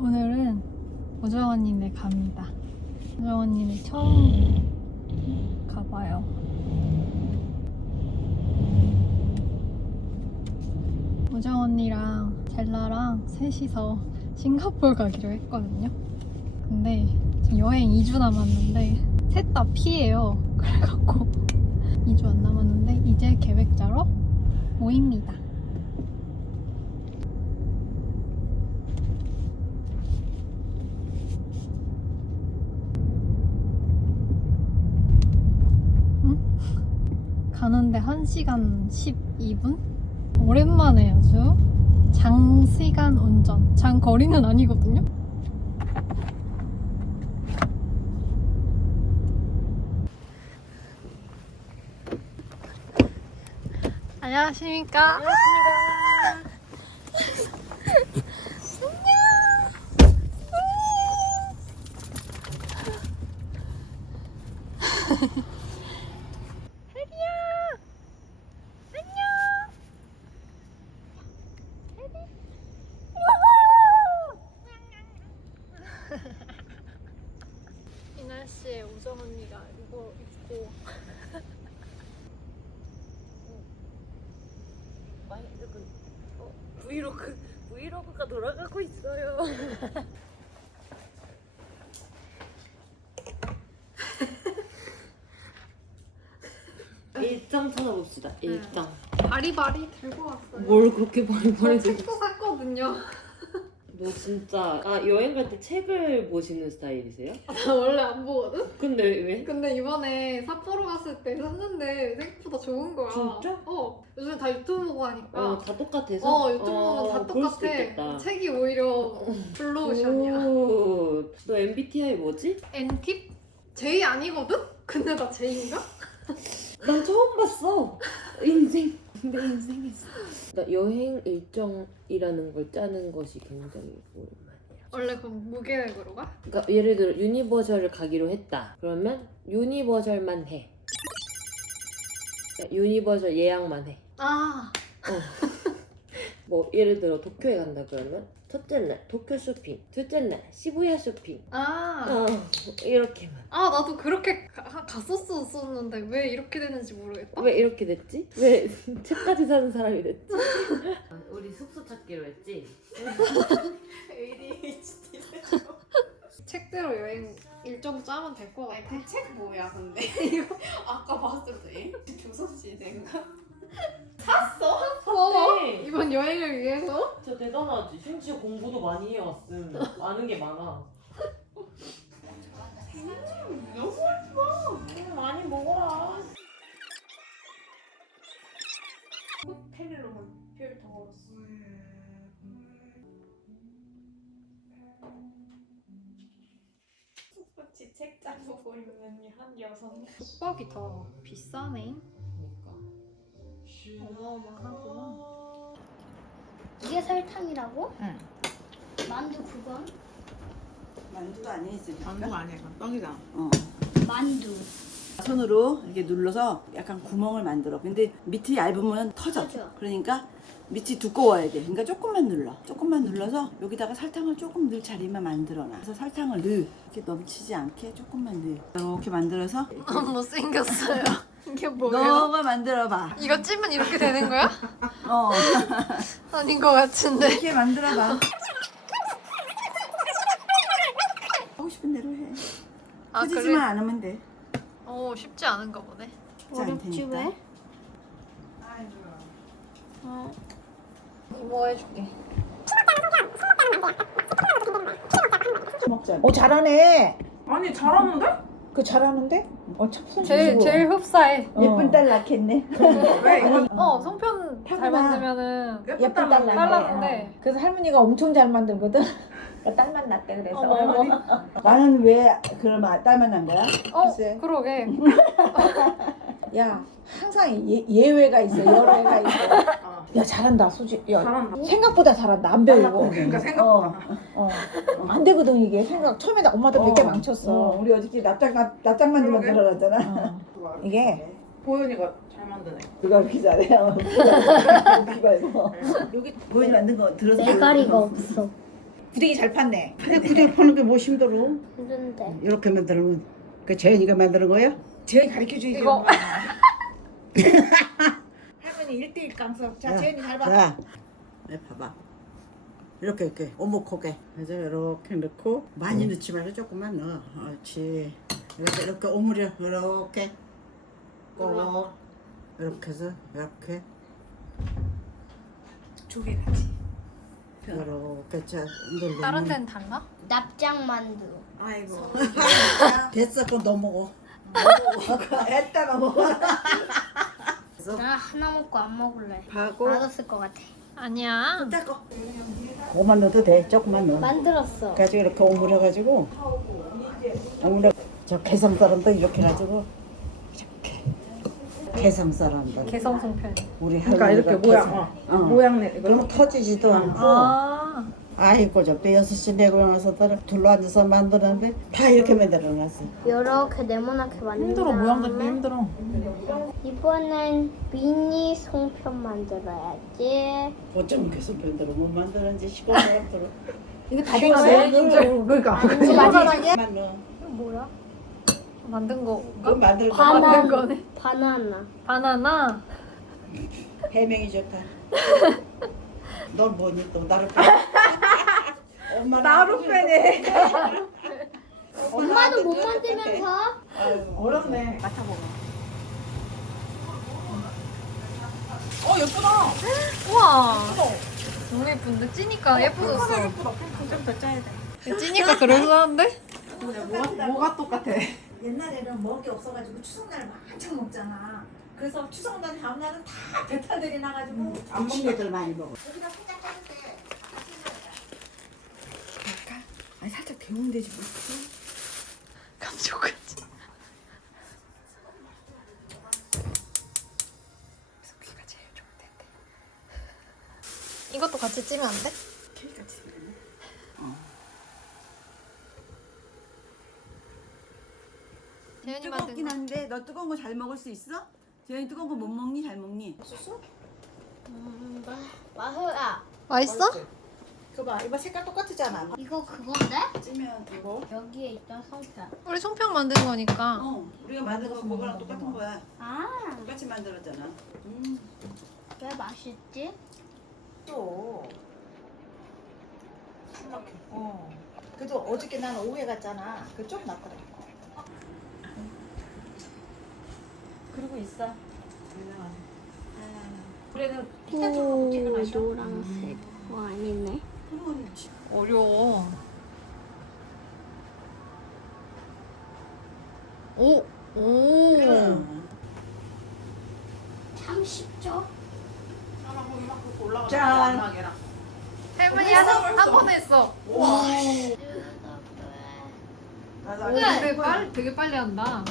오늘은 우정 언니네 갑니다. 우정 언니네 처음 가봐요. 우정 언니랑 젤라랑 셋이서 싱가포르 가기로 했거든요. 근데 지금 여행 2주 남았는데 셋 다 피해요. 그래갖고 2주 안 남았는데 이제 계획 짜러 모입니다. 가는데 1시간 12분? 오랜만에 아주 장시간 운전. 장거리는 아니거든요? 안녕하십니까? 안녕하십니까. 이 날씨에 우정 언니가 이거 입고 많이 브이로그가 돌아가고 있어요. 일장 찾아봅시다. 일장. 바리바리 들고 왔어요. 뭘 그렇게 바리바리 저 책도 샀거든요. 너 진짜 여행 갈 때 책을 보시는 스타일이세요? 나 원래 안 보거든? 근데 왜? 근데 이번에 삿포로 갔을 때 샀는데 생각보다 좋은 거야. 진짜? 요즘에 다 유튜브 보고 하니까. 다 똑같아서? 유튜브 보면 다 그럴 수도 똑같아. 있겠다. 책이 오히려 블루오션이야. 오, 너 MBTI 뭐지? N팁? J 아니거든? 근데 나 J인가? 난 처음 봤어. 내 인생에서. 나 여행 일정이라는 걸 짜는 것이 굉장히 오랜만이야. 원래 그럼 무계획으로 가? 그러니까 예를 들어 유니버셜을 가기로 했다. 그러면 유니버셜만 해. 그러니까 유니버셜 예약만 해. 아, 뭐 예를 들어 도쿄에 간다 그러면 첫째 날 도쿄 쇼핑, 둘째 날 시부야 쇼핑. 이렇게만. 나도 그렇게 갔었었는데 왜 이렇게 되는지 모르겠다. 왜 이렇게 됐지? 왜 책까지 사는 사람이 됐지? 우리 숙소 찾기로 했지? ADHD. 책대로 여행 일정 짜면 될 것 같아. 그 책 뭐야 근데 이거 아까 봤을 때 조선시대인가? 샀어? 네. 이번 여행을 위해서? 진짜 대단하지. 심지어 공부도 많이 해왔음. 아는 게 많아. 너무 맛있어. 많이 먹어라. 호텔로만 필터 걸었어. 똑같이 책장 보고 있는 한 여성. 숙박이 더 비싸네. 그러니까. 어마어마하구나. 이게 설탕이라고? 응. 만두 그건? 만두가 아니지. 만두가 아니야, 이건 떡이잖아. 만두. 손으로 이렇게 눌러서 약간 구멍을 만들어. 근데 밑이 얇으면 터져. 터져. 그러니까 밑이 두꺼워야 돼. 그러니까 조금만 눌러. 조금만 눌러서 여기다가 설탕을 조금 넣을 자리만 만들어놔. 그래서 설탕을 넣어. 이렇게 넘치지 않게 조금만 넣어. 이렇게 만들어서 못생겼어요. 이게 뭐예요? 너가 만들어봐. 이거 찌면 이렇게 되는 거야? 어. 아닌 것 같은데. 이렇게 만들어봐. 하고 싶은 대로 해. 터지지만 않으면 돼. 쉽지 않은가 보네. 쉽지 어렵지 않다니까. 왜? 이모 해줄게. 먹자. 잘하네. 아니 잘하는데? 그 잘하는데? 찹쌀 제일 흡사해. 예쁜 딸 낳겠네. 왜 이거 송편 잘 타고나. 만들면은 예쁜 딸 낳네. 딸났는데. 그래서 할머니가 엄청 잘 만들거든. 딸만 낳대 그래서. 어머. 나는 왜 그럼 딸만 난 거야? 글쎄. 그러게. 야 항상 예외가 있어. 여러가 있어. 야 잘한다 수지. 야 잘한다. 생각보다 잘한다. 안 배우고. 그러니까 생각보다. 안 되거든 이게. 생각 처음에 엄마도 몇 개 망쳤어. 우리 어저께 납작 만들어 그러게. 들어놨잖아. 이게 보현이가 잘 만드네. 누가 그렇게 잘해? 비발고. 여기 보이 만든 거 들어서. 내가리가 없어. 구데기 잘 팠네. 그냥 구데기 파는 게 뭐 힘들어? 힘든데. 이렇게 만들면 그 재현이가 만드는 거야? 재현이 가르쳐줘야지. 이거. 엄마. 할머니 1대1 강석. 자, 재현이 잘 봐. 자, 네, 봐봐. 이렇게 오목하게 그래서 이렇게 넣고 많이 넣지 말고 조금만 넣어. 그렇지. 이렇게 오므려 이렇게 꼭 이렇게 해서 이렇게 조개같이. 이렇게 자 누르면 다른 데는 달라? 납작 만두. 아이고. 됐어. 그럼 너 먹어. 애따가 먹어. 나 하나 먹고 안 먹을래. 하고 맛없을 것 같아. 아니야. 그거만 넣어도 돼. 조금만 넣어. 만들었어. 가지고 이렇게 오므려가지고 오므려 저 개성 사람도 이렇게 가지고 이렇게 개성 사람들 개성송편. 우리 그러니까 할머니가 이렇게 모양, 개성. 모양 내. 이거 그러면 터지지도 않고 아. 아이고 저때 6시 내고 나서 둘러앉아서 만드는데 다 이렇게 만들어놨어. 이렇게 네모나게 만든 힘들어. 모양 잡기 다음에 힘들어. 이번엔 미니 송편 만들어야지. 어쩜 계속 만들어 못 만드는지 시골 사람들은 이거 다 된 거야? 그러니까. 마지막에만 넣어. 이거 뭐야? 만든 거. 그거 만들고 만든 거네. 바나나. 바나나. 해명이 좋다. 넌 뭐니 또 나를 빼. 엄마는 나로 빼네. 엄마도 못 만들면서. 어렵네. 맡아보고. 예쁘다. 우와. 너무 예쁜데? 찌니까 예뻐졌어. 예쁘다. 좀더 짜야 돼. 찌니까 그럴싸한데? 뭐가 똑같아? 옛날에는 먹을 게 없어가지고 추석날 만창 먹잖아. 그래서 추석날 다음날은 다 배탈들이 나가지고 안 먹는 애들 많이 먹어. 여기다 살짝 짜는데 약간? 아니 살짝 데우면 되지 뭐. 감쪽같이. 석기가 제일 좋을 텐데. 이것도 같이 찌면 안 돼? 케이크같이 생겼네. 재현이 만든 뜨겁긴 거. 한데 너 뜨거운 거 잘 먹을 수 있어? 재현이 뜨거운 거 못 먹니? 잘 먹니? 맛있다. 맛있어? 그거 봐. 이거 색깔 똑같잖아. 이거 그건데? 찌면 이거 여기에 있던 송편. 우리 송편 만든 거니까. 우리가 만든 거 그거랑 똑같은 거야. 아, 똑같이 만들었잖아. 왜 맛있지? 또. 그래도 어저께 난 오후에 갔잖아. 그 좀 낫더라. 그리고 있어. 그래는 오, 노란색. 아니네. 어려워. 오. 오. 참 쉽죠? 짠. 할머니 한 번에 했어. 맞아. 근데 되게 빨리 한다.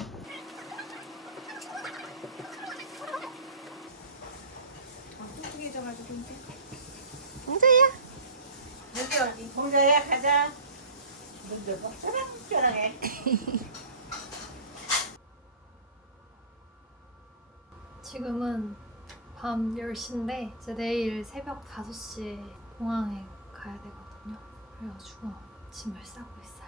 뚱뚱해져가지고 이제. 공주야. 여기. 공자야 가자. 눈 봐. 쩌랑쩌랑해. 지금은 밤 10시인데 이제 내일 새벽 5시에 공항에 가야 되거든요. 그래가지고 짐을 싸고 있어요.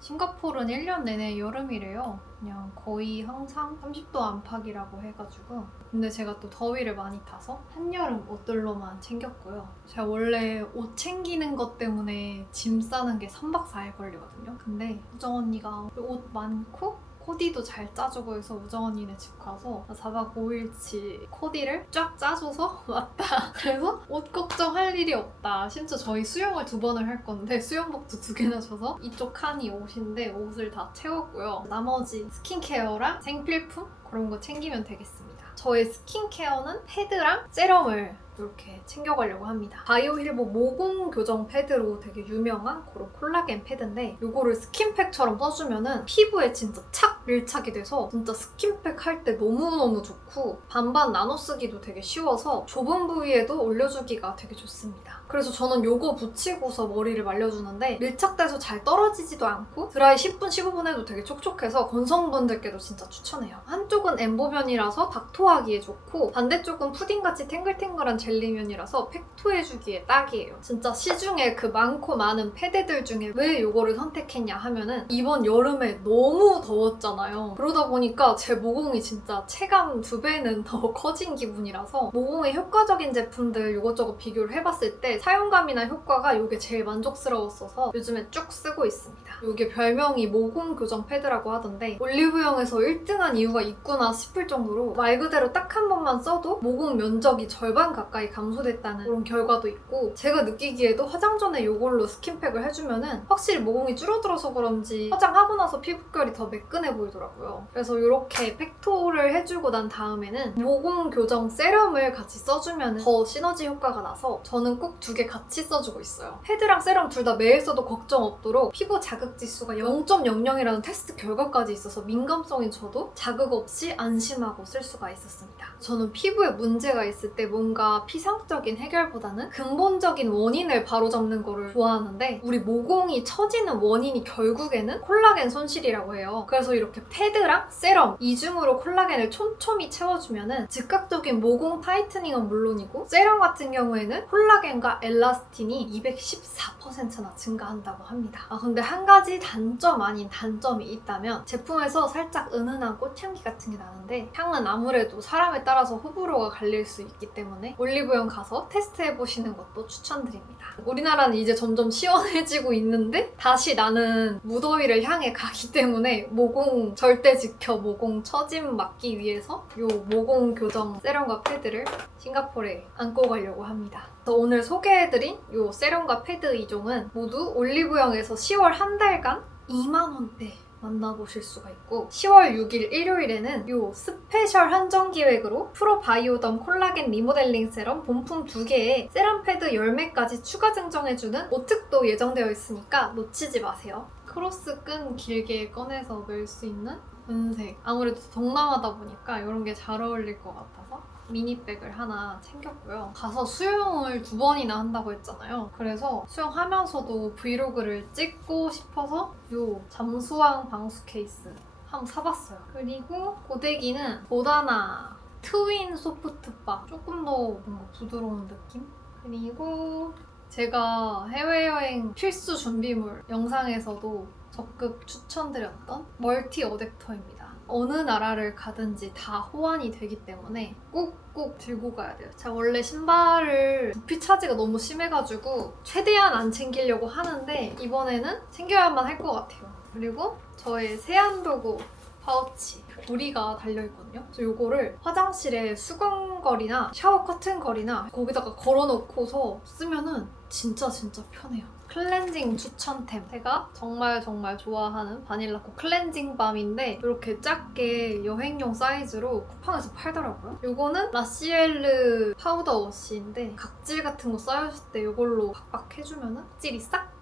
싱가포르는 1년 내내 여름이래요. 그냥 거의 항상 30도 안팎이라고 해가지고. 근데 제가 또 더위를 많이 타서 한여름 옷들로만 챙겼고요. 제가 원래 옷 챙기는 것 때문에 짐 싸는 게 3박 4일 걸리거든요. 근데 우정 언니가 옷 많고 코디도 잘 짜주고 해서 우정 언니네 집 가서 4박 5일치 코디를 쫙 짜줘서 왔다. 그래서 옷 걱정할 일이 없다. 심지어 저희 수영을 2번을 할 건데 수영복도 2개나 줘서 이쪽 칸이 옷인데 옷을 다 채웠고요. 나머지 스킨케어랑 생필품 그런 거 챙기면 되겠습니다. 저의 스킨케어는 패드랑 세럼을 이렇게 챙겨가려고 합니다. 바이오힐보 모공 교정 패드로 되게 유명한 그런 콜라겐 패드인데 이거를 스킨팩처럼 써주면은 피부에 진짜 착 밀착이 돼서 진짜 스킨팩 할 때 너무너무 좋고 반반 나눠 쓰기도 되게 쉬워서 좁은 부위에도 올려주기가 되게 좋습니다. 그래서 저는 요거 붙이고서 머리를 말려주는데 밀착돼서 잘 떨어지지도 않고 드라이 10분, 15분 해도 되게 촉촉해서 건성분들께도 진짜 추천해요. 한쪽은 엠보면이라서 닥토하기에 좋고 반대쪽은 푸딩같이 탱글탱글한 젤리면이라서 팩토해주기에 딱이에요. 진짜 시중에 그 많고 많은 패드들 중에 왜 요거를 선택했냐 하면은 이번 여름에 너무 더웠잖아요. 그러다 보니까 제 모공이 진짜 체감 2배는 더 커진 기분이라서 모공에 효과적인 제품들 이것저것 비교를 해봤을 때 사용감이나 효과가 이게 제일 만족스러웠어서 요즘에 쭉 쓰고 있습니다. 이게 별명이 모공 교정 패드라고 하던데 올리브영에서 1등한 이유가 있구나 싶을 정도로 말 그대로 딱 한 번만 써도 모공 면적이 절반 가까이 감소됐다는 그런 결과도 있고 제가 느끼기에도 화장 전에 이걸로 스킨팩을 해주면은 확실히 모공이 줄어들어서 그런지 화장하고 나서 피부결이 더 매끈해 보이더라고요. 그래서 이렇게 팩토를 해주고 난 다음에는 모공 교정 세럼을 같이 써주면 더 시너지 효과가 나서 저는 꼭 2개 같이 써주고 있어요. 패드랑 세럼 둘 다 매일 써도 걱정 없도록 피부 자극 지수가 0.00이라는 테스트 결과까지 있어서 민감성인 저도 자극 없이 안심하고 쓸 수가 있었습니다. 저는 피부에 문제가 있을 때 뭔가 피상적인 해결보다는 근본적인 원인을 바로잡는 거를 좋아하는데 우리 모공이 처지는 원인이 결국에는 콜라겐 손실이라고 해요. 그래서 이렇게 패드랑 세럼 이중으로 콜라겐을 촘촘히 채워주면은 즉각적인 모공 타이트닝은 물론이고 세럼 같은 경우에는 콜라겐과 엘라스틴이 214%나 증가한다고 합니다. 근데 한 가지 단점 아닌 단점이 있다면 제품에서 살짝 은은한 꽃향기 같은 게 나는데 향은 아무래도 사람에 따라서 호불호가 갈릴 수 있기 때문에 올리브영 가서 테스트해보시는 것도 추천드립니다. 우리나라는 이제 점점 시원해지고 있는데 다시 나는 무더위를 향해 가기 때문에 모공 절대 지켜 모공 처짐 막기 위해서 이 모공 교정 세럼과 패드를 싱가포르에 안고 가려고 합니다. 그래서 오늘 소개해드린 이 세럼과 패드 2종은 모두 올리브영에서 10월 한 달간 2만원대 만나보실 수가 있고 10월 6일 일요일에는 이 스페셜 한정 기획으로 프로바이오덤 콜라겐 리모델링 세럼 본품 2개에 세럼 패드 10매까지 추가 증정해주는 오특도 예정되어 있으니까 놓치지 마세요. 크로스 끈 길게 꺼내서 멜 수 있는 은색. 아무래도 동남아다 보니까 이런 게 잘 어울릴 것 같아서 미니백을 하나 챙겼고요. 가서 수영을 2번이나 한다고 했잖아요. 그래서 수영하면서도 브이로그를 찍고 싶어서 이 잠수왕 방수 케이스 한번 사봤어요. 그리고 고데기는 보다나 트윈 소프트바. 조금 더 뭔가 부드러운 느낌? 그리고 제가 해외여행 필수 준비물 영상에서도 적극 추천드렸던 멀티 어댑터입니다. 어느 나라를 가든지 다 호환이 되기 때문에 꼭 들고 가야 돼요. 제가 원래 신발을 부피 차지가 너무 심해가지고 최대한 안 챙기려고 하는데 이번에는 챙겨야만 할 것 같아요. 그리고 저의 세안도구 파우치 고리가 달려있거든요. 그래서 이거를 화장실에 수건걸이나 샤워 커튼걸이나 거기다가 걸어놓고서 쓰면은 진짜 편해요. 클렌징 추천템. 제가 정말 좋아하는 바닐라코 클렌징 밤인데 이렇게 작게 여행용 사이즈로 쿠팡에서 팔더라고요. 이거는 라시엘르 파우더 워시인데 각질 같은 거 쌓였을 때 이걸로 박박 해주면 각질이 싹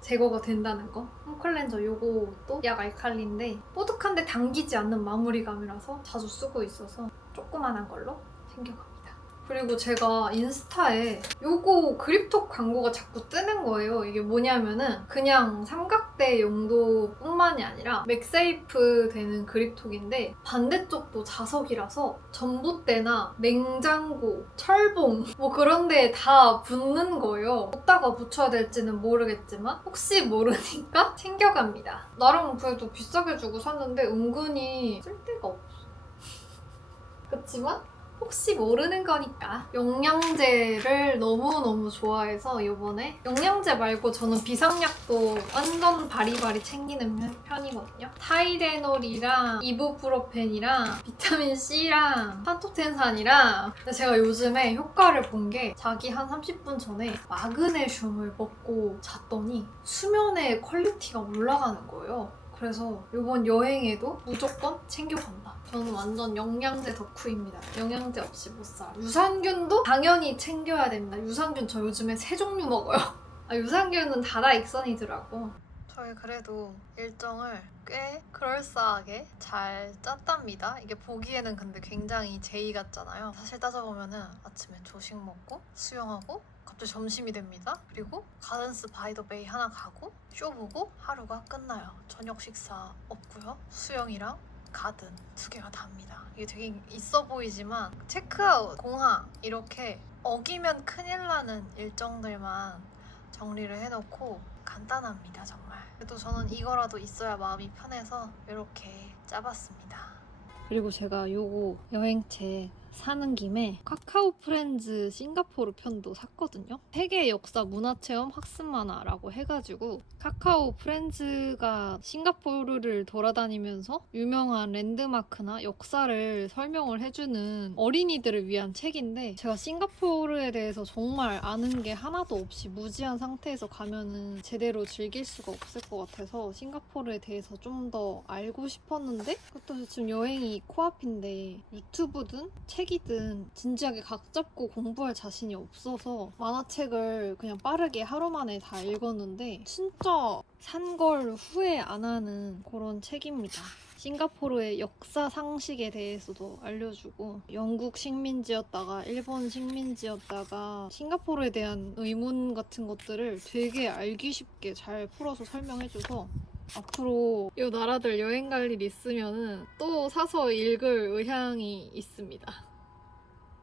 제거가 된다는 거. 홈클렌저 요것도 약 알칼리인데 뽀득한데 당기지 않는 마무리감이라서 자주 쓰고 있어서 조그만한 걸로 챙겨갑니다. 그리고 제가 인스타에 요거 그립톡 광고가 자꾸 뜨는 거예요. 이게 뭐냐면은 그냥 삼각대 용도뿐만이 아니라 맥세이프 되는 그립톡인데 반대쪽도 자석이라서 전봇대나 냉장고, 철봉 뭐 그런 데에 다 붙는 거예요. 어디다가 붙여야 될지는 모르겠지만 혹시 모르니까 챙겨갑니다. 나름 그래도 비싸게 주고 샀는데 은근히 쓸 데가 없어. 그치만 혹시 모르는 거니까. 영양제를 너무너무 좋아해서 이번에 영양제 말고 저는 비상약도 완전 바리바리 챙기는 편이거든요. 타이레놀이랑 이부프로펜이랑 비타민C랑 판토텐산이랑. 근데 제가 요즘에 효과를 본 게 자기 한 30분 전에 마그네슘을 먹고 잤더니 수면의 퀄리티가 올라가는 거예요. 그래서 이번 여행에도 무조건 챙겨간다. 저는 완전 영양제 덕후입니다. 영양제 없이 못 살아. 유산균도 당연히 챙겨야 됩니다. 유산균 저 요즘에 3종류 먹어요. 유산균은 다다익선이더라고. 저희 그래도 일정을 꽤 그럴싸하게 잘 짰답니다. 이게 보기에는 근데 굉장히 제의 같잖아요. 사실 따져보면은 아침에 조식 먹고 수영하고 갑자기 점심이 됩니다. 그리고 가든스 바이 더 베이 하나 가고 쇼 보고 하루가 끝나요. 저녁 식사 없고요. 수영이랑 가든 2개가 답니다. 이게 되게 있어 보이지만 체크아웃, 공항 이렇게 어기면 큰일 나는 일정들만 정리를 해놓고 간단합니다 정말. 그래도 저는 이거라도 있어야 마음이 편해서 이렇게 짜봤습니다. 그리고 제가 요거 여행책 사는 김에 카카오 프렌즈 싱가포르 편도 샀거든요. 세계 역사 문화체험 학습만화라고 해가지고 카카오 프렌즈가 싱가포르를 돌아다니면서 유명한 랜드마크나 역사를 설명을 해주는 어린이들을 위한 책인데, 제가 싱가포르에 대해서 정말 아는 게 하나도 없이 무지한 상태에서 가면은 제대로 즐길 수가 없을 것 같아서 싱가포르에 대해서 좀 더 알고 싶었는데, 그것도 지금 여행이 코앞인데 유튜브든 책이든 진지하게 각 잡고 공부할 자신이 없어서 만화책을 그냥 빠르게 하루 만에 다 읽었는데 진짜 산 걸 후회 안 하는 그런 책입니다. 싱가포르의 역사 상식에 대해서도 알려주고, 영국 식민지였다가 일본 식민지였다가 싱가포르에 대한 의문 같은 것들을 되게 알기 쉽게 잘 풀어서 설명해줘서 앞으로 이 나라들 여행 갈 일 있으면 또 사서 읽을 의향이 있습니다.